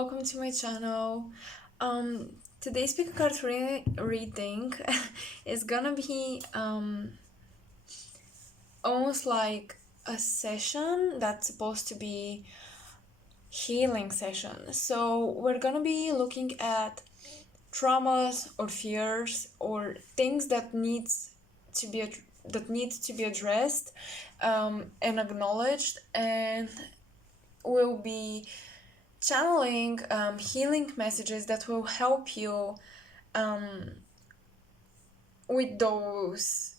welcome to my channel. Today's pick a card reading is gonna be almost like a session that's supposed to be healing session. So we're gonna be looking at traumas or fears or things that needs to be addressed and acknowledged, and we'll be channeling healing messages that will help you um, with those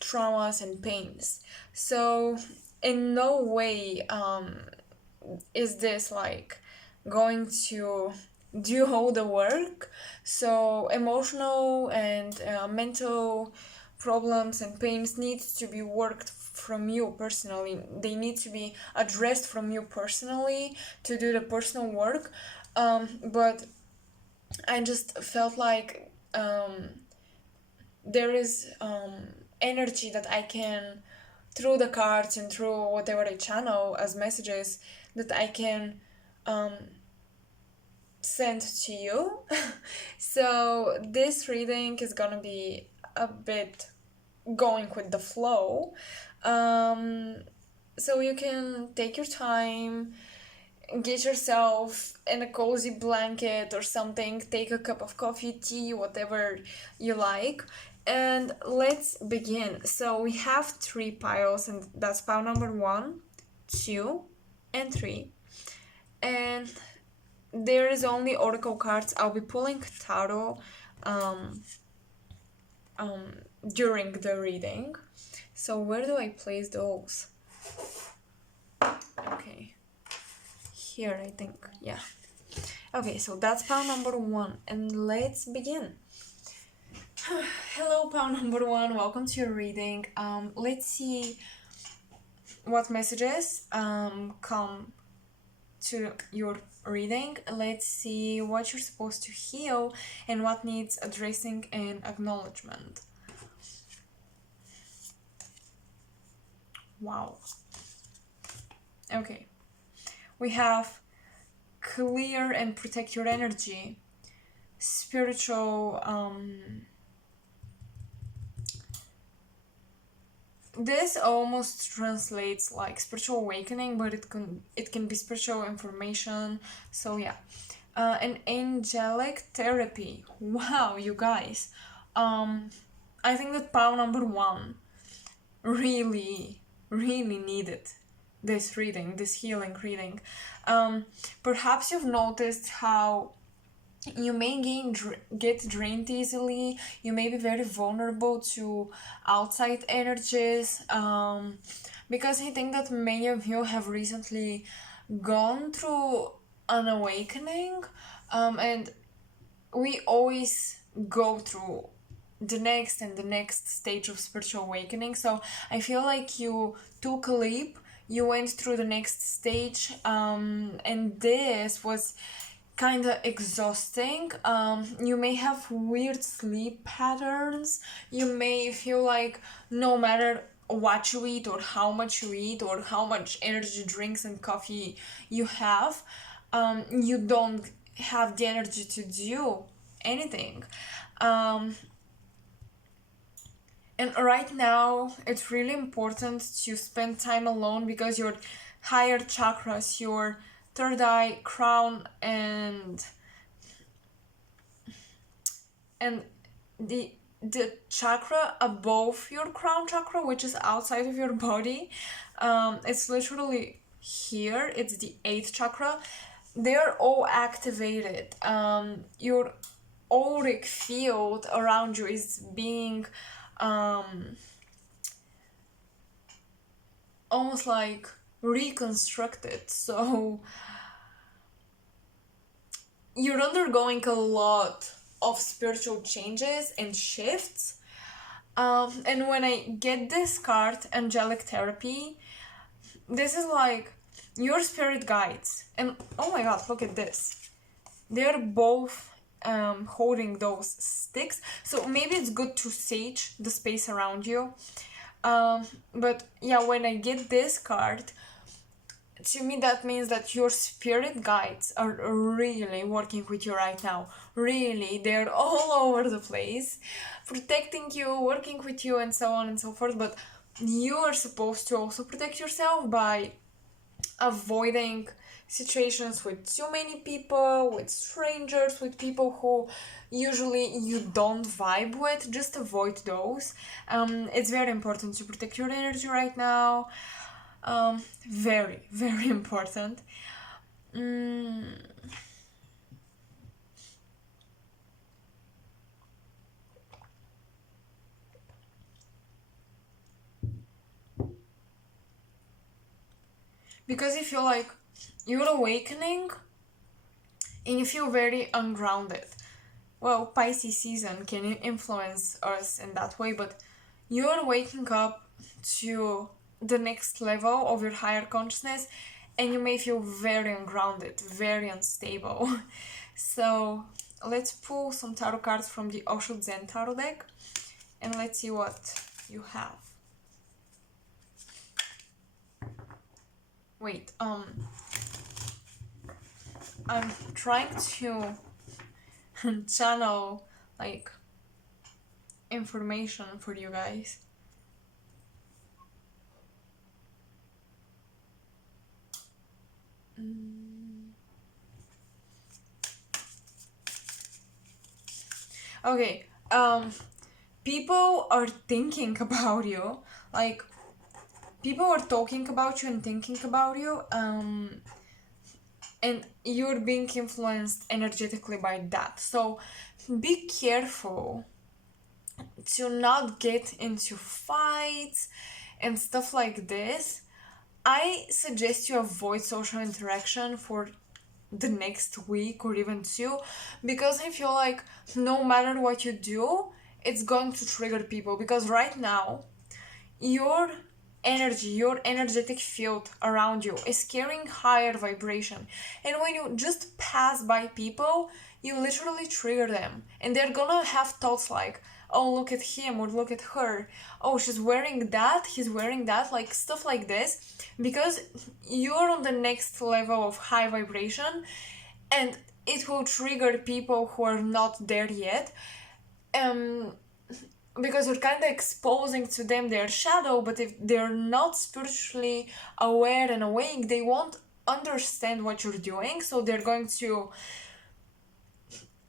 traumas and pains. So in no way is this like going to do all the work. So emotional and mental problems and pains need to be worked from you personally. They need to be addressed from you personally to do the personal work. But I just felt like there is energy that I can, through the cards and through whatever I channel as messages, that I can send to you. So this reading is gonna be a bit going with the flow. So you can take your time, get yourself in a cozy blanket or something, take a cup of coffee, tea, whatever you like, and let's begin. So we have 3 piles, and that's pile number 1, 2, and 3. And there is only oracle cards. I'll be pulling tarot during the reading. So where do I place those? Okay, here I think, yeah. Okay, so that's pile number 1, and let's begin. Hello, pile number 1, welcome to your reading. Let's see what messages come to your reading. Let's see what you're supposed to heal and what needs addressing and acknowledgement. Wow. Okay. We have clear and protect your energy. Spiritual this almost translates like spiritual awakening, but it can be spiritual information. So yeah. An angelic therapy. Wow, you guys. I think that pile number 1 really needed this reading, this healing reading. Perhaps you've noticed how you may get drained easily. You may be very vulnerable to outside energies, because I think that many of you have recently gone through an awakening, and we always go through the next stage of spiritual awakening. So I feel like you took a leap, you went through the next stage, and this was kind of exhausting. You may have weird sleep patterns. You may feel like no matter what you eat or how much you eat or how much energy drinks and coffee you have, you don't have the energy to do anything. And right now, it's really important to spend time alone, because your higher chakras, your third eye, crown, and the chakra above your crown chakra, which is outside of your body, it's literally here. It's the 8th chakra. They're all activated. Your auric field around you is being almost like reconstructed. So you're undergoing a lot of spiritual changes and shifts. And when I get this card, angelic therapy, this is like your spirit guides. And oh my god, look at this. They're both holding those sticks. So maybe it's good to sage the space around you. But yeah, when I get this card, to me that means that your spirit guides are really working with you right now. Really, they're all over the place, protecting you, working with you, and so on and so forth. But you are supposed to also protect yourself by avoiding situations with too many people, with strangers, with people who usually you don't vibe with. Just avoid those. It's very important to protect your energy right now. Very, very important. Mm, because you feel like you're awakening and you feel very ungrounded. Well, Pisces season can influence us in that way, but you're waking up to the next level of your higher consciousness and you may feel very ungrounded, very unstable. So let's pull some tarot cards from the Osho Zen tarot deck and let's see what you have. Wait, I'm trying to channel like information for you guys. Okay, people are thinking about you, like people are talking about you and thinking about you, and you're being influenced energetically by that. So be careful to not get into fights and stuff like this. I suggest you avoid social interaction for the next week or even two, because I feel like no matter what you do, it's going to trigger people. Because right now, your energy, your energetic field around you is carrying higher vibration. And when you just pass by people, you literally trigger them. And they're gonna have thoughts like, oh, look at him or look at her. Oh, she's wearing that, he's wearing that, like stuff like this. Because you're on the next level of high vibration and it will trigger people who are not there yet. Because you're kind of exposing to them their shadow, but if they're not spiritually aware and awake, they won't understand what you're doing, so they're going to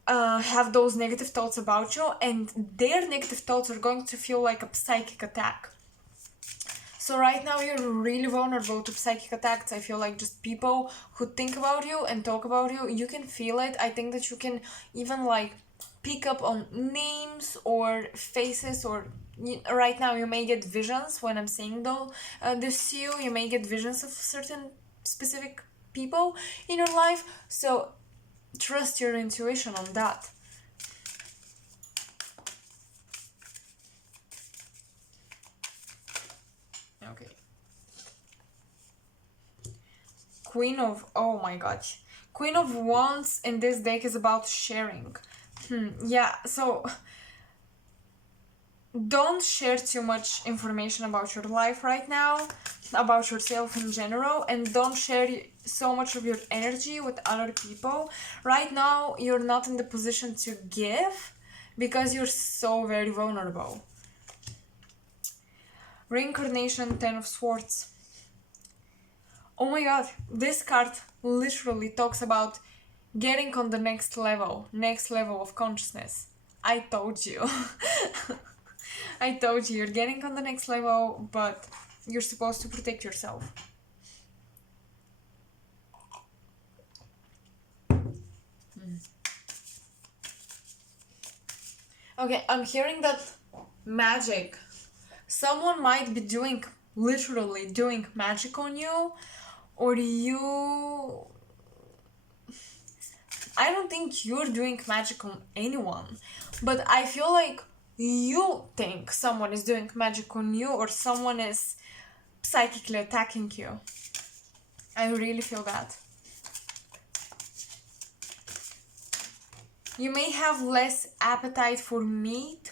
have those negative thoughts about you, and their negative thoughts are going to feel like a psychic attack. So right now you're really vulnerable to psychic attacks. I feel like just people who think about you and talk about you, you can feel it. I think that you can even like pick up on names or faces, or right now you may get visions when I'm saying though this to you. You may get visions of certain specific people in your life. So trust your intuition on that. Okay. Queen of, oh my god. Queen of Wands in this deck is about sharing. Yeah, so don't share too much information about your life right now, about yourself in general, and don't share so much of your energy with other people. Right now, you're not in the position to give because you're so very vulnerable. Reincarnation, Ten of Swords. Oh my god, this card literally talks about getting on the next level of consciousness. I told you. I told you, you're getting on the next level, but you're supposed to protect yourself. Okay, I'm hearing that magic. Someone might be literally doing magic on you, or you... I don't think you're doing magic on anyone, but I feel like you think someone is doing magic on you, or someone is psychically attacking you. I really feel that. You may have less appetite for meat,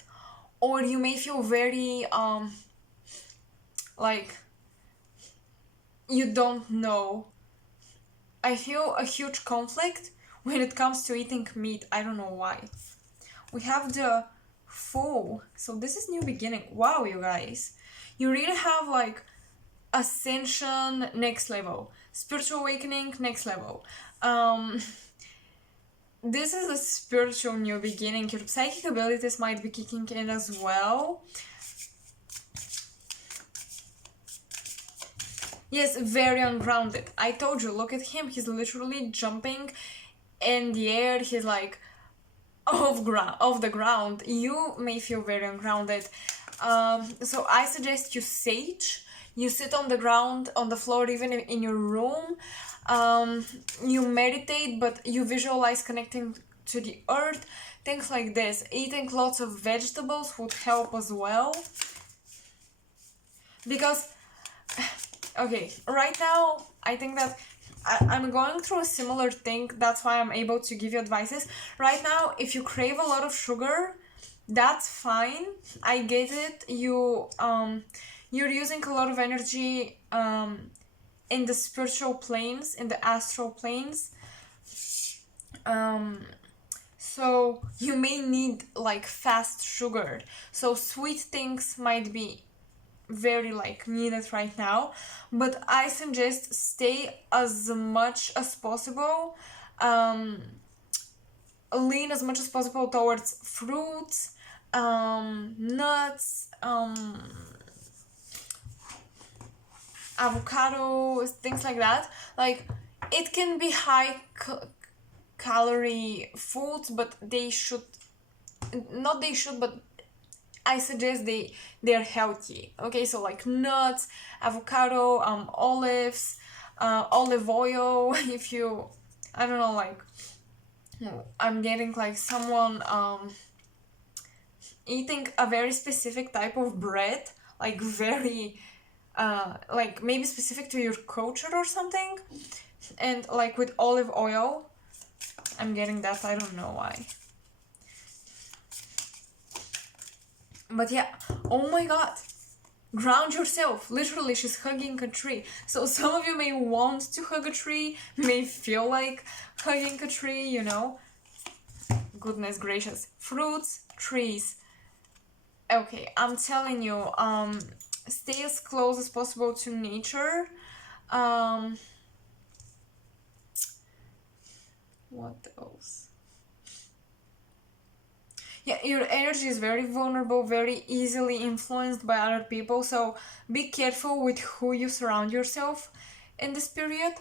or you may feel very like you don't know. I feel a huge conflict when it comes to eating meat. I don't know why. We have the Fool. So this is new beginning. Wow, you guys. You really have like ascension next level, spiritual awakening next level. Um this is a spiritual new beginning. Your psychic abilities might be kicking in as well. Yes, very ungrounded. I told you, look at him. He's literally jumping in the air. He's like off the ground. You may feel very ungrounded. So I suggest you sage. You sit on the ground, on the floor, even in your room. You meditate, but you visualize connecting to the earth. Things like this. Eating lots of vegetables would help as well. Because okay, right now, I think that I'm going through a similar thing. That's why I'm able to give you advices. Right now, if you crave a lot of sugar, that's fine. I get it. You're using a lot of energy in the spiritual planes, in the astral planes. So you may need like fast sugar. So sweet things might be very like needed right now, but I suggest stay as much as possible, um lean as much as possible towards fruits, nuts, avocado, things like that. Like, it can be high calorie foods, but they should not they should but I suggest they're healthy. Okay, so like nuts, avocado, olives, olive oil. If you, I don't know, like I'm getting like someone eating a very specific type of bread, like very like maybe specific to your culture or something, and like with olive oil. I'm getting that. I don't know why. But yeah, oh my god, ground yourself. Literally, she's hugging a tree. So some of you may want to hug a tree, may feel like hugging a tree, you know. Goodness gracious. Fruits, trees. Okay, I'm telling you, stay as close as possible to nature. What else? Yeah, your energy is very vulnerable, very easily influenced by other people, so be careful with who you surround yourself in this period.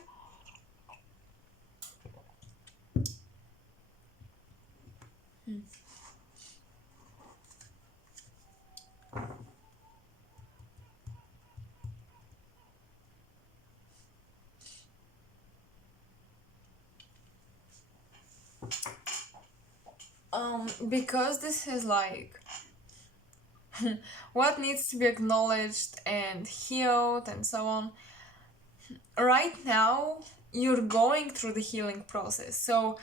Because this is like what needs to be acknowledged and healed and so on. Right now, you're going through the healing process, so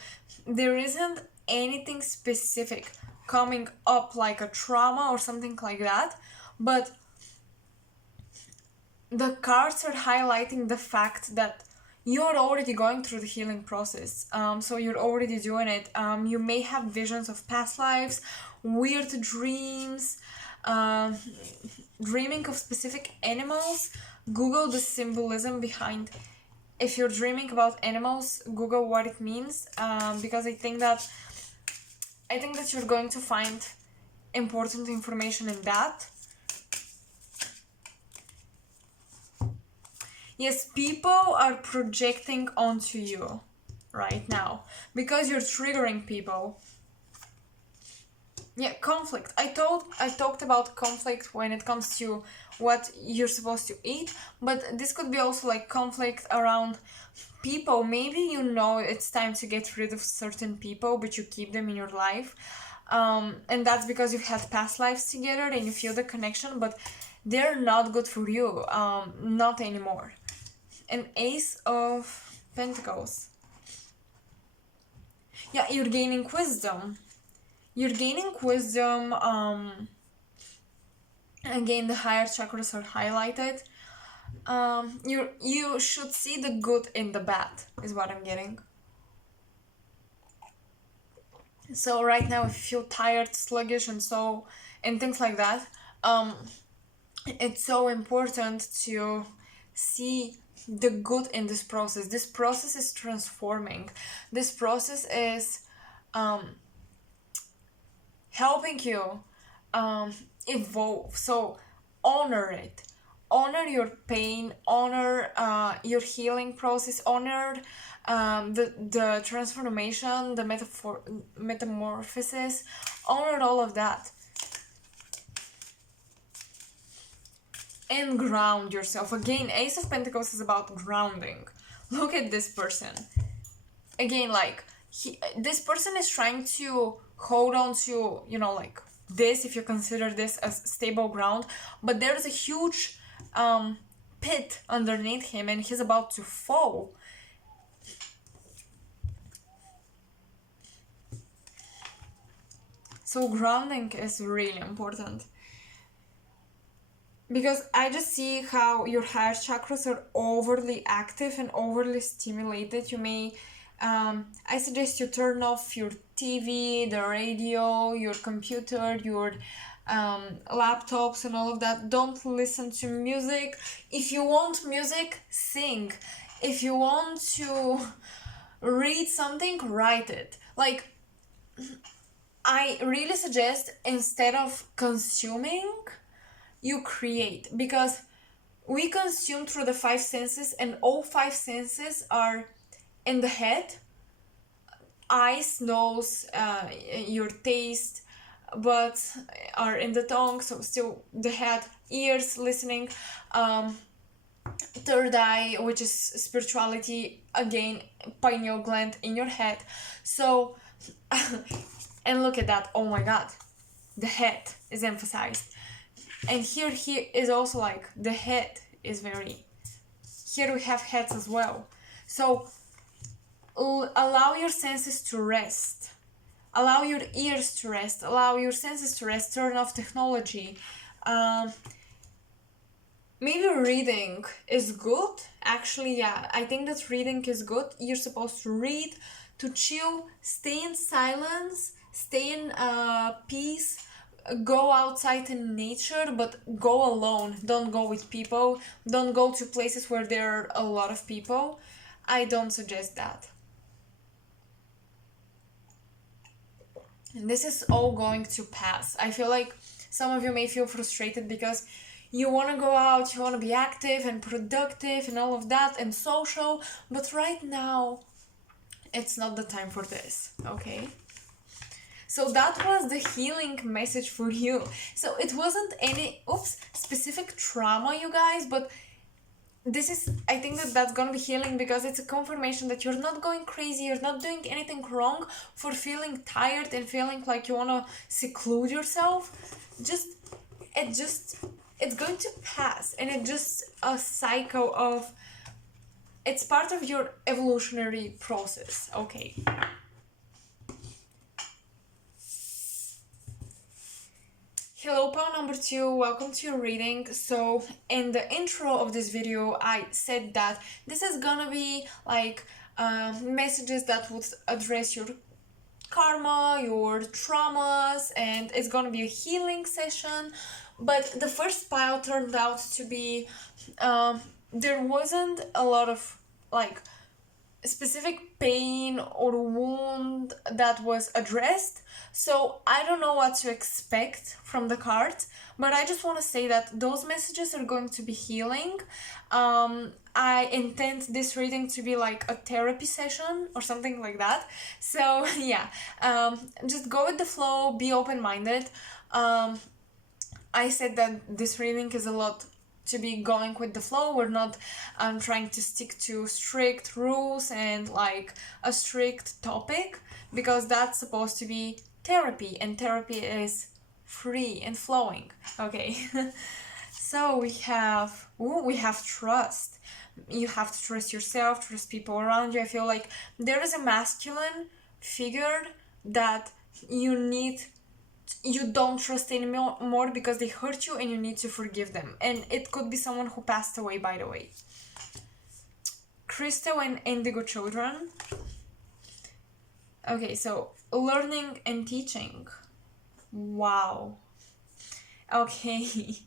there isn't anything specific coming up like a trauma or something like that, but the cards are highlighting the fact that you're already going through the healing process. So you're already doing it. You may have visions of past lives, weird dreams, dreaming of specific animals. Google the symbolism behind. If you're dreaming about animals, Google what it means, because I think that you're going to find important information in that. Yes, people are projecting onto you right now because you're triggering people. Yeah, conflict. I talked about conflict when it comes to what you're supposed to eat, but this could be also like conflict around people. Maybe you know it's time to get rid of certain people, but you keep them in your life. And that's because you've had past lives together and you feel the connection, but they're not good for you. Not anymore. An Ace of Pentacles. Yeah, you're gaining wisdom. Again, the higher chakras are highlighted. you should see the good in the bad, is what I'm getting. So right now, if you feel tired, sluggish, and things like that, it's so important to see the good in this process. This process is transforming. This process is helping you evolve. So honor it. Honor your pain. Honor your healing process. Honor the transformation, the metamorphosis. Honor all of that. And ground yourself. Again, Ace of Pentacles is about grounding. Look at this person. Again, like, this person is trying to hold on to, like this, if you consider this as stable ground, but there's a huge pit underneath him and he's about to fall. So grounding is really important. Because I just see how your heart chakras are overly active and overly stimulated. You may, I suggest you turn off your TV, the radio, your computer, your laptops and all of that. Don't listen to music. If you want music, sing. If you want to read something, write it. Like, I really suggest, instead of consuming, you create, because we consume through the five senses, and all five senses are in the head: eyes, nose, your taste, but are in the tongue, so still the head, ears, listening, third eye, which is spirituality, again, pineal gland in your head. So and look at that, oh my god, the head is emphasized. And here is also like the head is very... Here we have heads as well. So allow your senses to rest. Allow your ears to rest. Allow your senses to rest. Turn off technology. Maybe reading is good. Actually, yeah, I think that reading is good. You're supposed to read, to chill, stay in silence, stay in peace. Go outside in nature, but go alone. Don't go with people. Don't go to places where there are a lot of people. I don't suggest that. And this is all going to pass. I feel like some of you may feel frustrated because you want to go out, you want to be active and productive and all of that and social, but right now it's not the time for this, okay? So that was the healing message for you. So it wasn't any, specific trauma, you guys, but this is, I think that's gonna be healing, because it's a confirmation that you're not going crazy, you're not doing anything wrong for feeling tired and feeling like you wanna seclude yourself. It's going to pass, and it's just a cycle of, it's part of your evolutionary process, okay? Hello, pal number 2, welcome to your reading. So in the intro of this video, I said that this is gonna be like messages that would address your karma, your traumas, and it's gonna be a healing session. But the first pile turned out to be, there wasn't a lot of like specific pain or wound that was addressed, so I don't know what to expect from the cards, but I just want to say that those messages are going to be healing. I intend this reading to be like a therapy session or something like that, so yeah, just go with the flow, be open-minded. I said that this reading is a lot to be going with the flow. We're not trying to stick to strict rules and like a strict topic, because that's supposed to be therapy, and therapy is free and flowing, okay? So we have trust. You have to trust yourself, trust people around you. I feel like there is a masculine figure that you need you don't trust anymore because they hurt you and you need to forgive them. And it could be someone who passed away, by the way. Crystal and indigo children. Okay, so learning and teaching. Wow. Okay.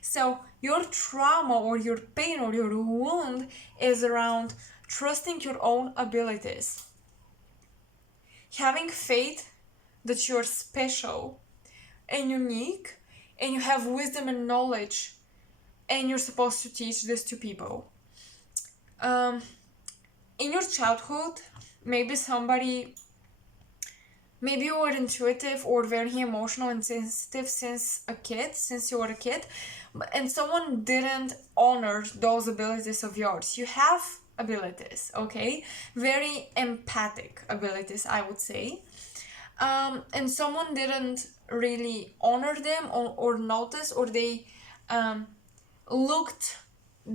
So your trauma or your pain or your wound is around trusting your own abilities. Having faith that you're special and unique and you have wisdom and knowledge and you're supposed to teach this to people. In your childhood, maybe you were intuitive or very emotional and sensitive since you were a kid, and someone didn't honor those abilities of yours. You have abilities, okay? Very empathic abilities, I would say. And someone didn't really honor them or notice, or they looked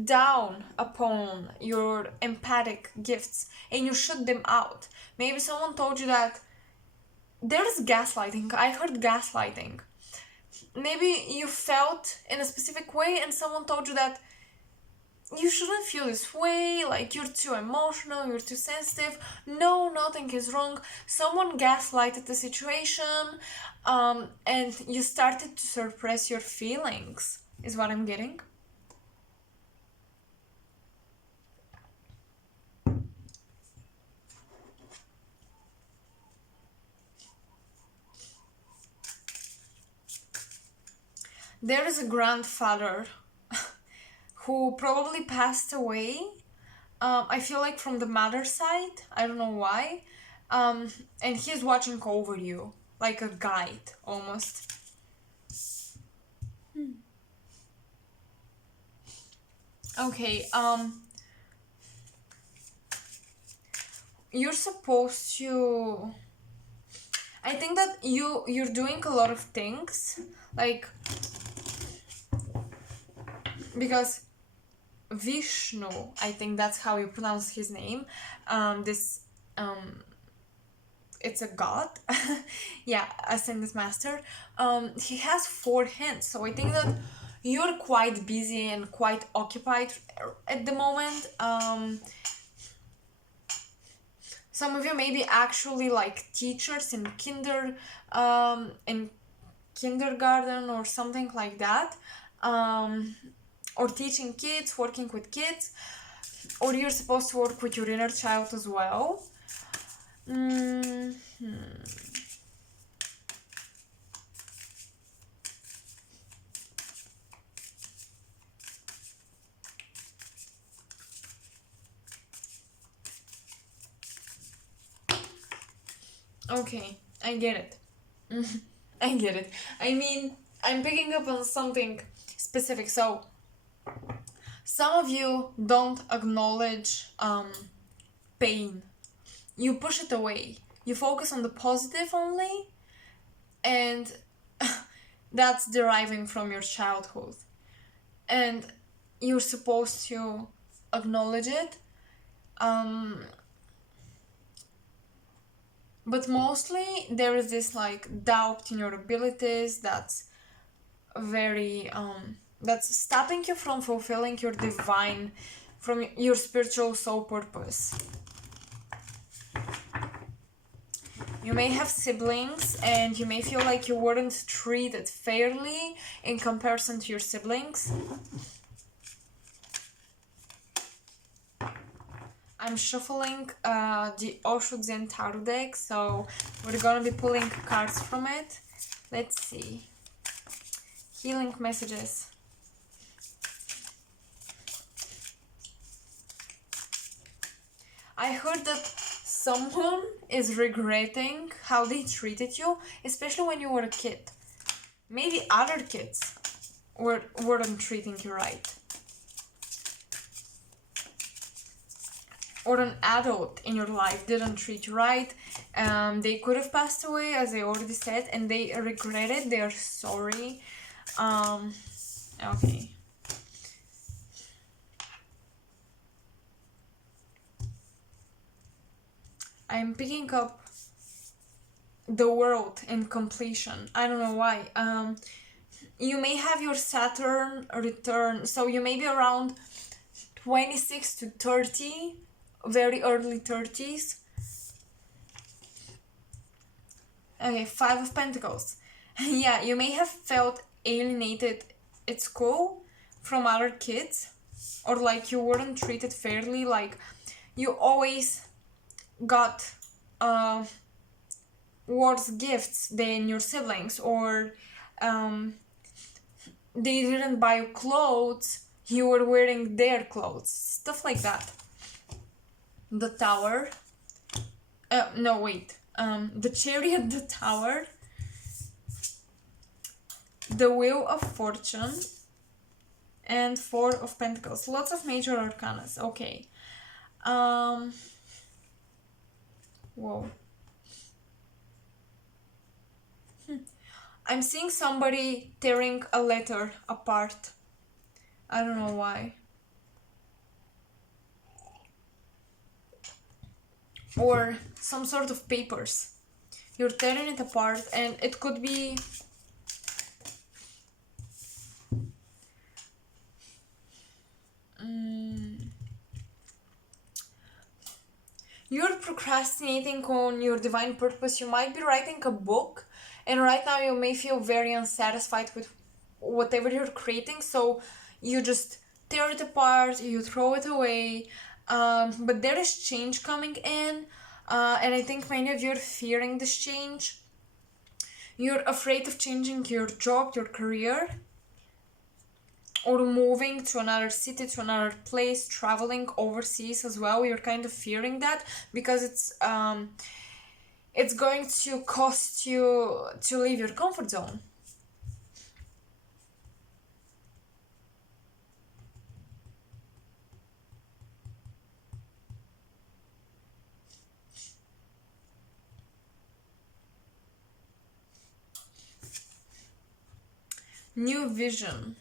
down upon your empathic gifts and you shut them out. Maybe someone told you that there's gaslighting. I heard gaslighting. Maybe you felt in a specific way and someone told you that you shouldn't feel this way, like you're too emotional, you're too sensitive. No, nothing is wrong. Someone gaslighted the situation, and you started to suppress your feelings, is what I'm getting. There is a grandfather who probably passed away. I feel like from the mother's side. I don't know why. And he's watching over you, like a guide almost. Okay, you're supposed to. I think that you're doing a lot of things, like, because Vishnu, I think that's how you pronounce his name. It's a god. Yeah, ascended master. He has 4 hands, so I think that you're quite busy and quite occupied at the moment. Some of you may be actually like teachers in kindergarten or something like that, or teaching kids, working with kids, or you're supposed to work with your inner child as well. Okay, I get it. I get it. I mean, I'm picking up on something specific. So, some of you don't acknowledge pain. You push it away. You focus on the positive only, and that's deriving from your childhood. And you're supposed to acknowledge it. But mostly there is this like doubt in your abilities that's very that's stopping you from fulfilling your divine, from your spiritual soul purpose. You may have siblings and you may feel like you weren't treated fairly in comparison to your siblings. I'm shuffling the Osho Zen Tarot deck, so we're gonna be pulling cards from it. Let's see. Healing messages. I heard that someone is regretting how they treated you, especially when you were a kid. Maybe other kids weren't treating you right. Or an adult in your life didn't treat you right. They could have passed away, as I already said, and they regret it. They are sorry. Okay. I'm picking up the world in completion. I don't know why. You may have your Saturn return, so you may be around 26 to 30, very early 30s. Okay, Five of Pentacles. Yeah, you may have felt alienated at school from other kids, or like you weren't treated fairly, like you always got worse gifts than your siblings, or they didn't buy you clothes, you were wearing their clothes, stuff like that. The Tower. No, wait. The Chariot, the Tower, the Wheel of Fortune, and Four of Pentacles. Lots of major arcanas. Okay. Whoa. I'm seeing somebody tearing a letter apart. I don't know why. Or some sort of papers. You're tearing it apart, and it could be you're procrastinating on your divine purpose. You might be writing a book, and right now you may feel very unsatisfied with whatever you're creating, so you just tear it apart, you throw it away. But there is change coming in, and I think many of you are fearing this change. You're afraid of changing your job, your career, or moving to another city, to another place, traveling overseas as well. You're kind of fearing that because it's going to cost you to leave your comfort zone. New vision.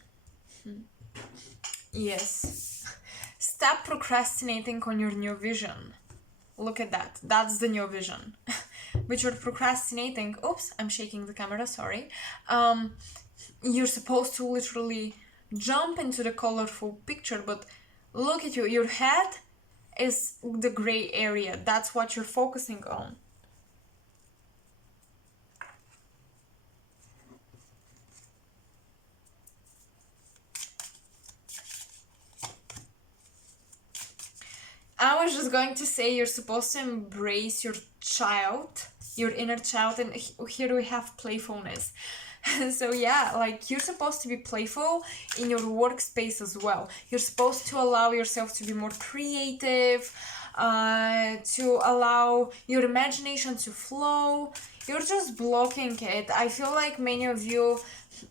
Yes. Stop procrastinating on your new vision. Look at that. That's the new vision. But you're procrastinating. Oops, I'm shaking the camera, sorry. You're supposed to literally jump into the colorful picture, but look at you. Your head is the gray area. That's what you're focusing on. I was just going to say you're supposed to embrace your child, your inner child, and here we have playfulness. So yeah, like you're supposed to be playful in your workspace as well. You're supposed to allow yourself to be more creative, to allow your imagination to flow. You're just blocking it. I feel like many of you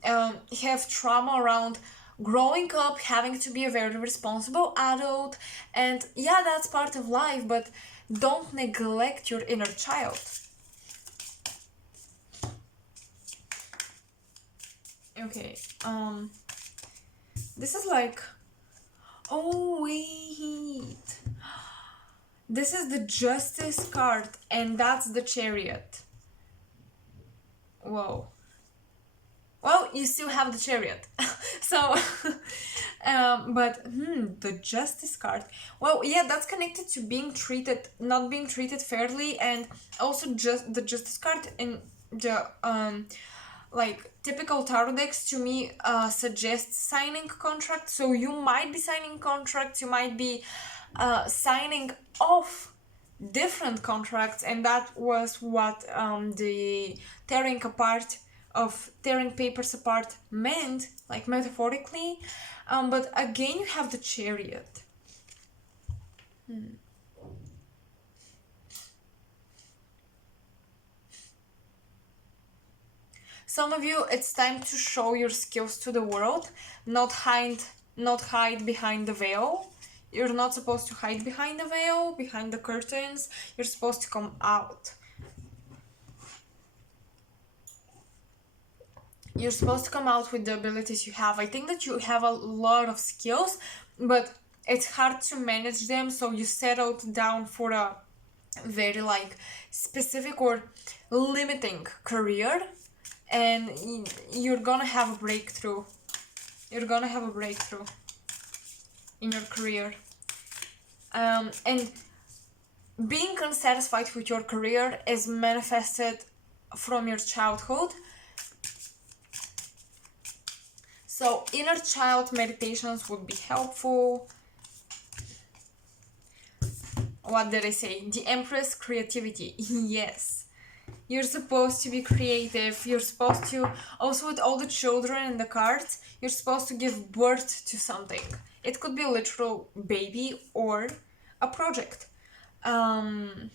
have trauma around growing up, having to be a very responsible adult, and yeah, that's part of life, but don't neglect your inner child. Okay, this is like, oh wait, this is the Justice card, and that's the Chariot. Whoa. Well, you still have the Chariot. So, but the Justice card. Well, yeah, that's connected to not being treated fairly, and also just the Justice card in the like typical tarot decks to me suggests signing contracts. So you might be signing contracts, you might be signing off different contracts, and that was what the tearing papers apart meant, like metaphorically. But again, you have the Chariot. Some of you, it's time to show your skills to the world, not hide behind the veil. You're not supposed to hide behind the veil, behind the curtains. You're supposed to come out. You're supposed to come out with the abilities you have. I think that you have a lot of skills, but it's hard to manage them, so you settled down for a very like specific or limiting career, and you're gonna have a breakthrough. You're gonna have a breakthrough in your career. And being unsatisfied with your career is manifested from your childhood. So inner child meditations would be helpful. What did I say? The Empress, creativity. Yes. You're supposed to be creative. You're supposed to, also with all the children in the cards, you're supposed to give birth to something. It could be a literal baby or a project. And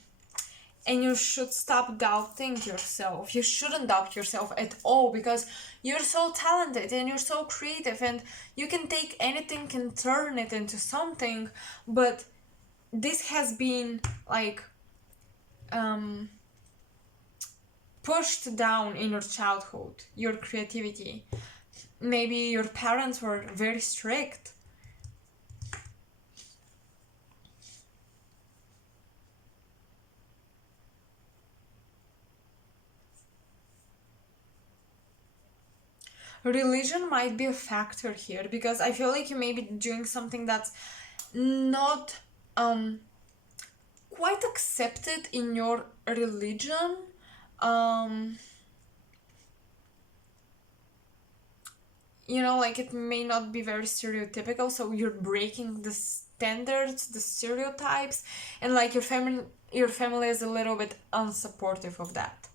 you should stop doubting yourself. You shouldn't doubt yourself at all, because you're so talented and you're so creative, and you can take anything and turn it into something. But this has been like pushed down in your childhood, your creativity. Maybe your parents were very strict. Religion might be a factor here, because I feel like you may be doing something that's not quite accepted in your religion. You know, like it may not be very stereotypical, so you're breaking the standards, the stereotypes, and like your family is a little bit unsupportive of that.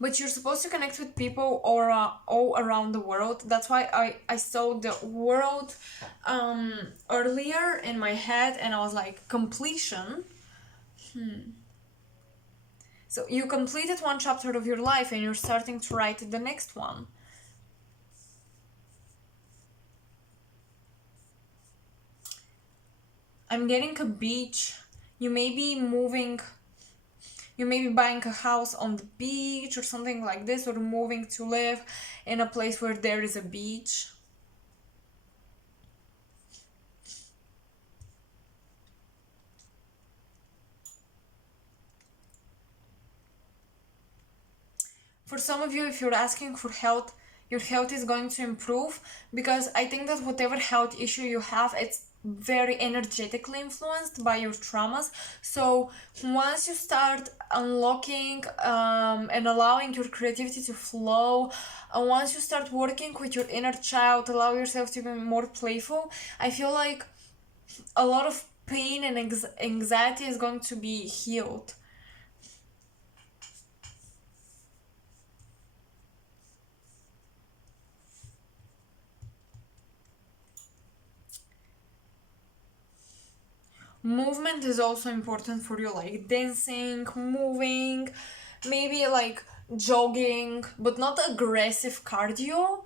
But you're supposed to connect with people all around the world. That's why I saw the world earlier in my head, and I was like, completion. So you completed one chapter of your life and you're starting to write the next one. I'm getting a beach. You may be moving, you may be buying a house on the beach or something like this, or moving to live in a place where there is a beach. For some of you, if you're asking for health, your health is going to improve, because I think that whatever health issue you have, it's very energetically influenced by your traumas. So once you start unlocking and allowing your creativity to flow, and once you start working with your inner child, allow yourself to be more playful, I feel like a lot of pain and anxiety is going to be healed. Movement is also important for you, like dancing, moving, maybe like jogging, but not aggressive cardio,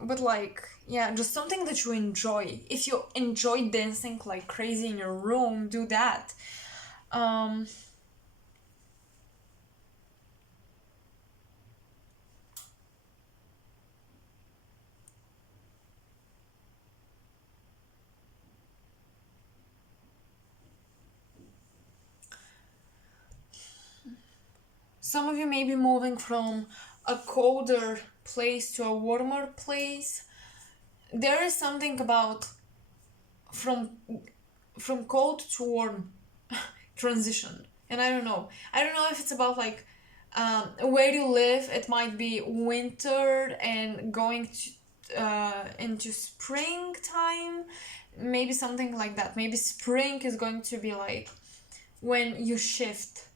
but like, yeah, just something that you enjoy. If you enjoy dancing like crazy in your room, do that. um some of you may be moving from a colder place to a warmer place. There is something about from cold to warm transition, and I don't know if it's about like where you live. It might be winter and going to into springtime, maybe something like that. Maybe spring is going to be like when you shift.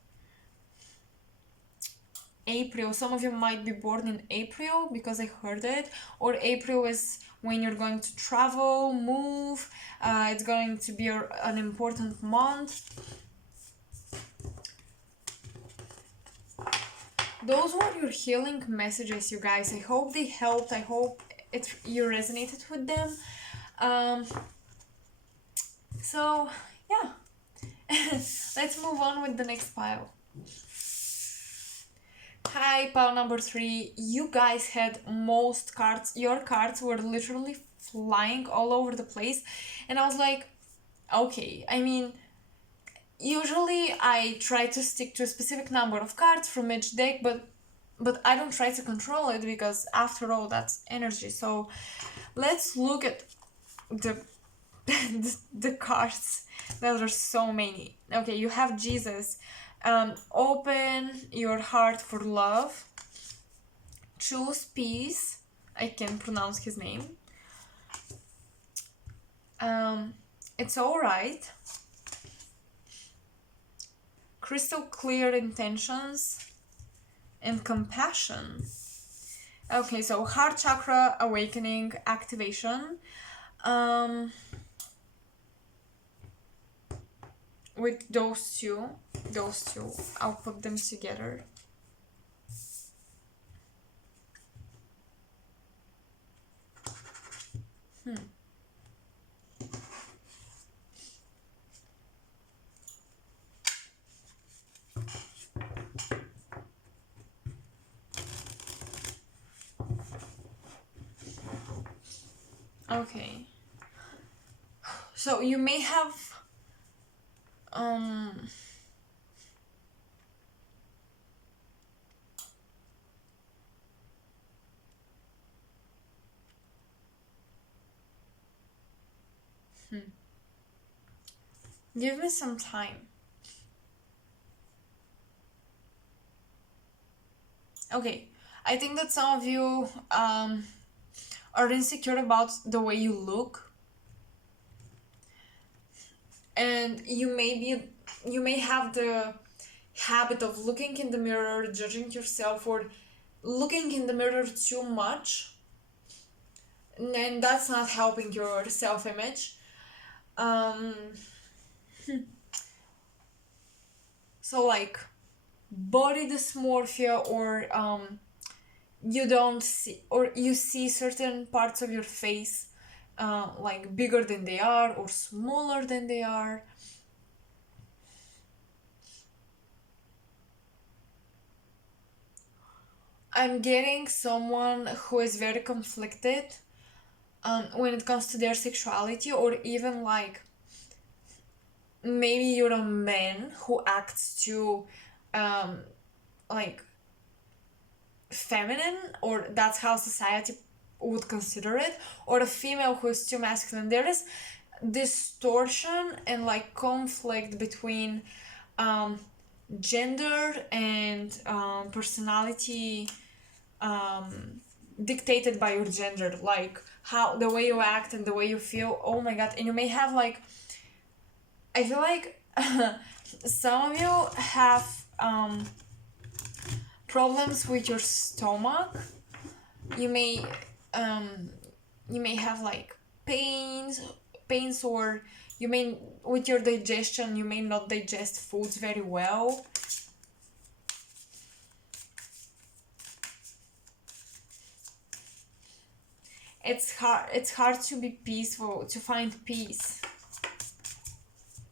April, some of you might be born in April, because I heard it, or April is when you're going to travel, move. It's going to be an important month. Those were your healing messages, you guys. I hope they helped. I hope you resonated with them. So yeah, let's move on with the next pile. Hi, pile number 3. You guys had most cards. Your cards were literally flying all over the place, and I was like, Okay, I mean, usually I try to stick to a specific number of cards from each deck, but I don't try to control it because after all that's energy. So let's look at the the cards. There are so many. Okay, you have Jesus. Open your heart for love. Choose peace. I can't pronounce his name. Um, it's alright. Crystal clear intentions and compassion. Okay, so heart chakra awakening activation. With those two, I'll put them together. Okay. So you may have um give me some time. Okay. I think that some of you are insecure about the way you look, and you may have the habit of looking in the mirror, judging yourself, or looking in the mirror too much, and that's not helping your self-image. um so like body dysmorphia, or you don't see, or you see certain parts of your face like bigger than they are or smaller than they are. I'm getting someone who is very conflicted when it comes to their sexuality, or even like maybe you're a man who acts too um, like feminine, or that's how society would consider it, or a female who is too masculine. There is distortion and like conflict between um, gender and personality dictated by your gender, like how the way you act and the way you feel. Oh my god. And you may have like, I feel like some of you have problems with your stomach. You may um you may have like pains, or you may, with your digestion, you may not digest foods very well. It's hard to be peaceful, to find peace.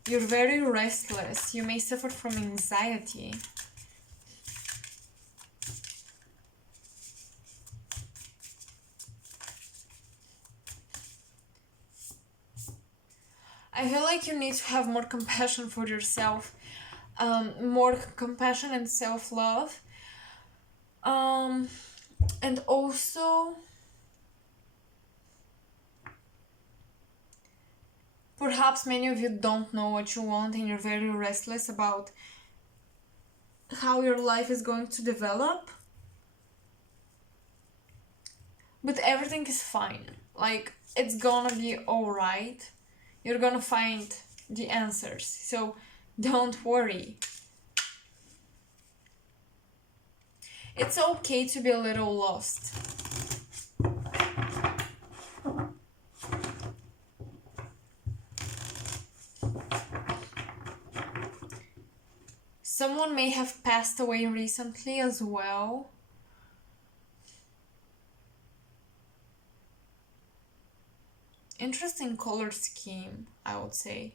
You're very restless. You may suffer from anxiety. I feel like you need to have more compassion for yourself, more compassion and self-love. And also, perhaps many of you don't know what you want and you're very restless about how your life is going to develop. But everything is fine. Like, it's gonna be alright. You're gonna find the answers. So don't worry. It's okay to be a little lost. Someone may have passed away recently as well. Interesting color scheme, I would say.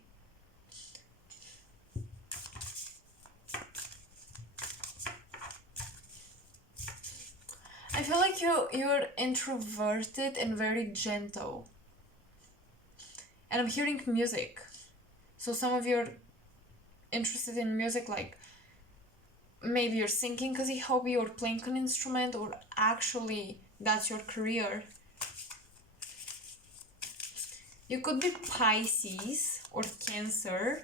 I feel like you're introverted and very gentle. And I'm hearing music. So some of you are interested in music, like maybe you're singing as a hobby or playing an instrument, or actually that's your career. You could be Pisces or Cancer.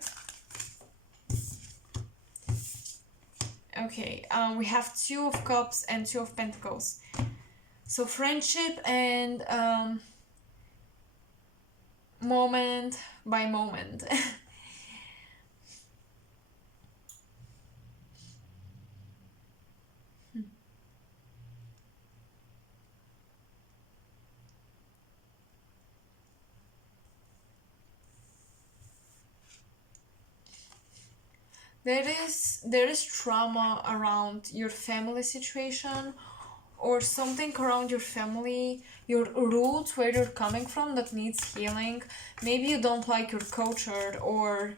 Okay, we have Two of Cups and Two of Pentacles. So friendship and moment by moment. There is trauma around your family situation, or something around your family, your roots, where you're coming from, that needs healing. Maybe you don't like your culture, or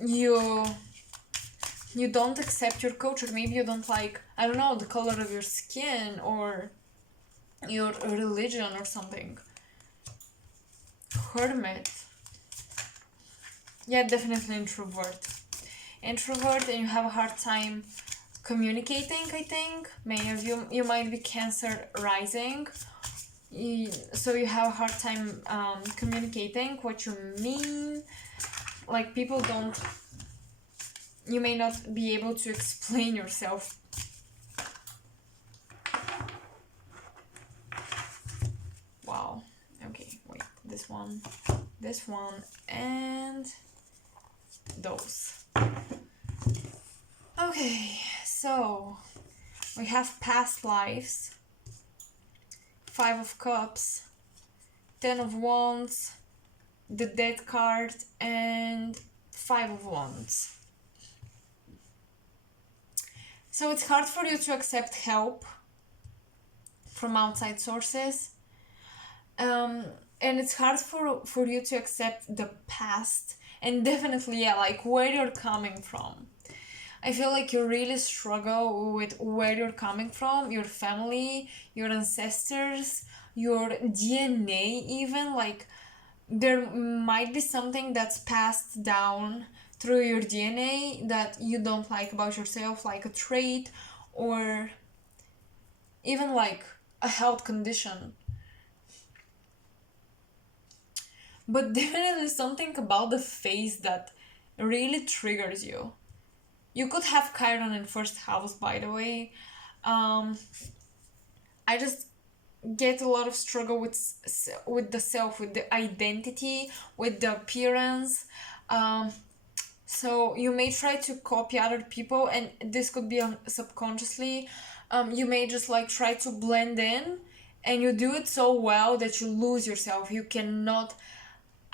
you you don't accept your culture. Maybe you don't like, I don't know, the color of your skin or your religion or something. Hermit. Yeah, definitely introvert, and you have a hard time communicating. I think many of you might be Cancer rising, so you have a hard time communicating what you mean. Like, people don't, you may not be able to explain yourself. Wow. Okay, wait, this one, and those. Okay, so we have past lives, Five of Cups, Ten of Wands, the Death card, and Five of Wands. So it's hard for you to accept help from outside sources. And it's hard for you to accept the past, and definitely, yeah, like where you're coming from. I feel like you really struggle with where you're coming from, your family, your ancestors, your DNA, even. Like, there might be something that's passed down through your DNA that you don't like about yourself, like a trait, or even like a health condition. But definitely something about the face that really triggers you. You could have Chiron in first house, by the way. I just get a lot of struggle with the self, with the identity, with the appearance. Um, so you may try to copy other people, and this could be subconsciously. You may just like try to blend in, and you do it so well that you lose yourself. You cannot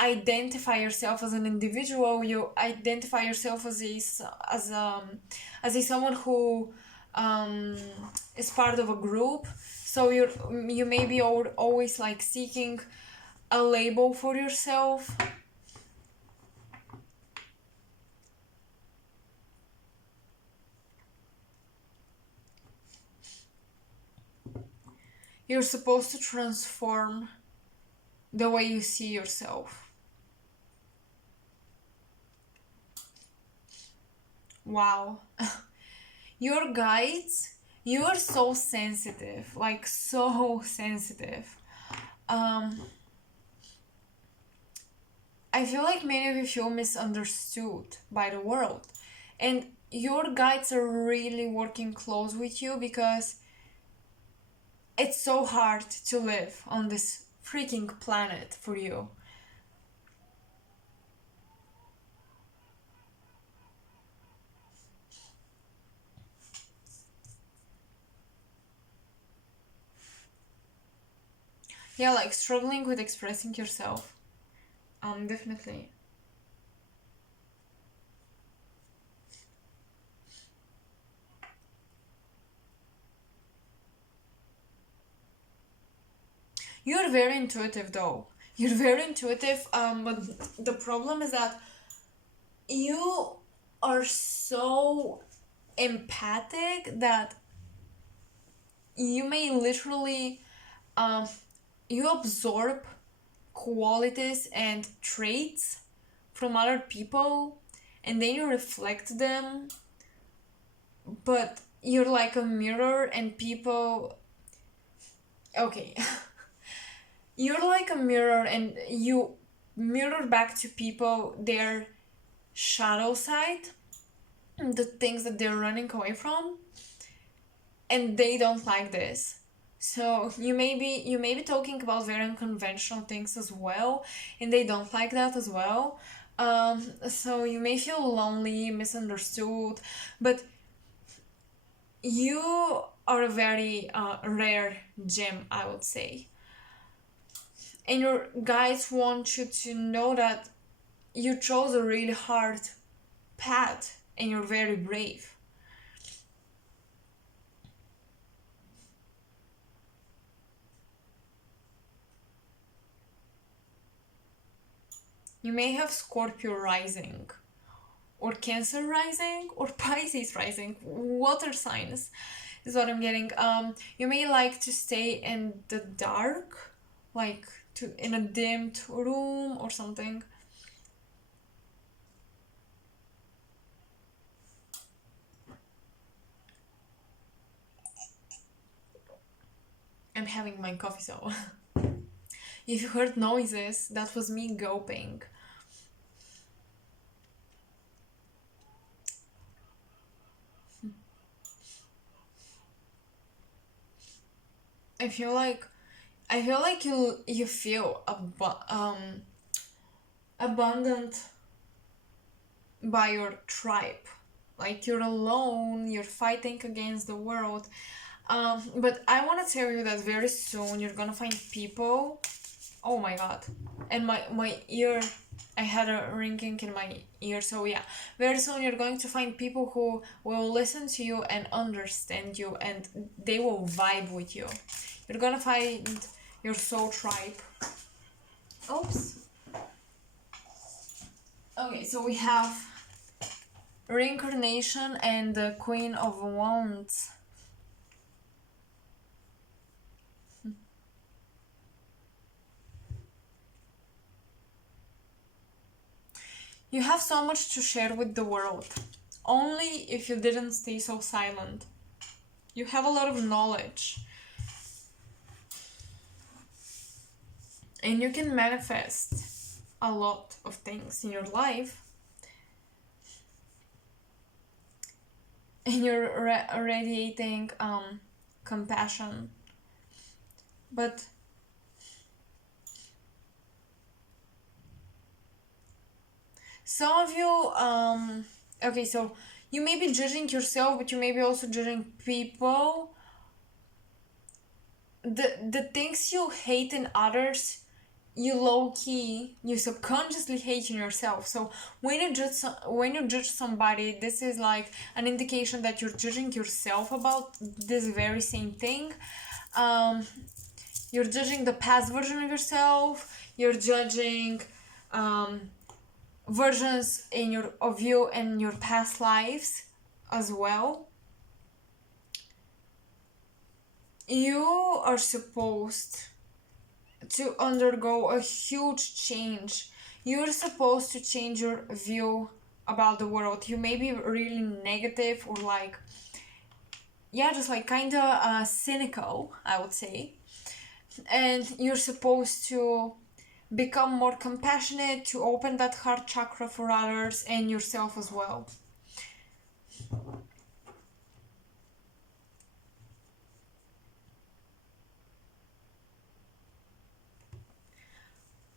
identify yourself as an individual. You identify yourself as a someone who um, is part of a group. So you may be always like seeking a label for yourself. You're supposed to transform the way you see yourself. Wow. Your guides, you are so sensitive, like so sensitive. Um, I feel like many of you feel misunderstood by the world. And your guides are really working close with you because it's so hard to live on this freaking planet for you. Yeah, like struggling with expressing yourself. Definitely. You're very intuitive though. You're very intuitive, but the problem is that you are so empathic that you may literally um, you absorb qualities and traits from other people and then you reflect them, but you're like a mirror and people, okay, you're like a mirror and you mirror back to people their shadow side, the things that they're running away from, and they don't like this. So you may be talking about very unconventional things as well, and they don't like that as well. So you may feel lonely, misunderstood, but you are a very rare gem, I would say. And your guides want you to know that you chose a really hard path and you're very brave. You may have Scorpio rising, or Cancer rising, or Pisces rising, water signs is what I'm getting. You may like to stay in the dark, like in a dimmed room or something. I'm having my coffee, so if you heard noises, that was me gulping. I feel like you feel abundant by your tribe. Like you're alone, you're fighting against the world. But I want to tell you that very soon you're gonna find people. Oh my god. And my ear, I had a ringing in my ear, so yeah. Very soon you're going to find people who will listen to you and understand you and they will vibe with you. You're gonna find your soul tribe. Oops. Okay, so we have reincarnation and the Queen of Wands. You have so much to share with the world. Only if you didn't stay so silent. You have a lot of knowledge. And you can manifest a lot of things in your life. And you're radiating compassion. But some of you, okay, so you may be judging yourself, but you may be also judging people. The things you hate in others, you low-key, you subconsciously hate in yourself. So when you judge somebody, this is like an indication that you're judging yourself about this very same thing. You're judging the past version of yourself, you're judging versions of you in your past lives as well. You are supposed to undergo a huge change. You're supposed to change your view about the world. You may be really negative or like, yeah, just like kind of cynical, I would say. And you're supposed to become more compassionate, to open that heart chakra for others and yourself as well.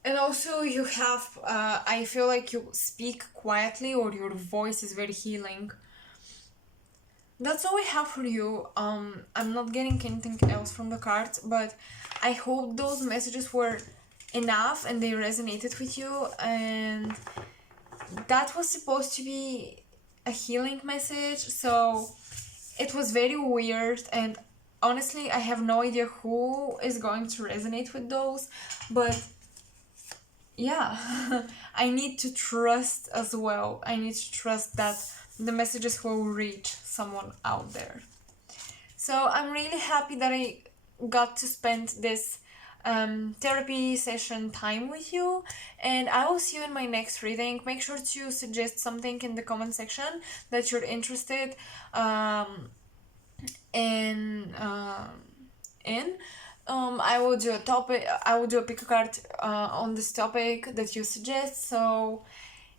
And also you have, I feel like you speak quietly or your voice is very healing. That's all I have for you. I'm not getting anything else from the cards, but I hope those messages were enough and they resonated with you. And that was supposed to be a healing message, so it was very weird. And honestly, I have no idea who is going to resonate with those, but yeah, I need to trust as well. I need to trust that the messages will reach someone out there. So I'm really happy that I got to spend this therapy session time with you, and I will see you in my next reading. Make sure to suggest something in the comment section that you're interested in in I will do a topic. I will do a pick a card on this topic that you suggest. So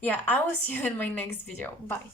yeah, I will see you in my next video. Bye.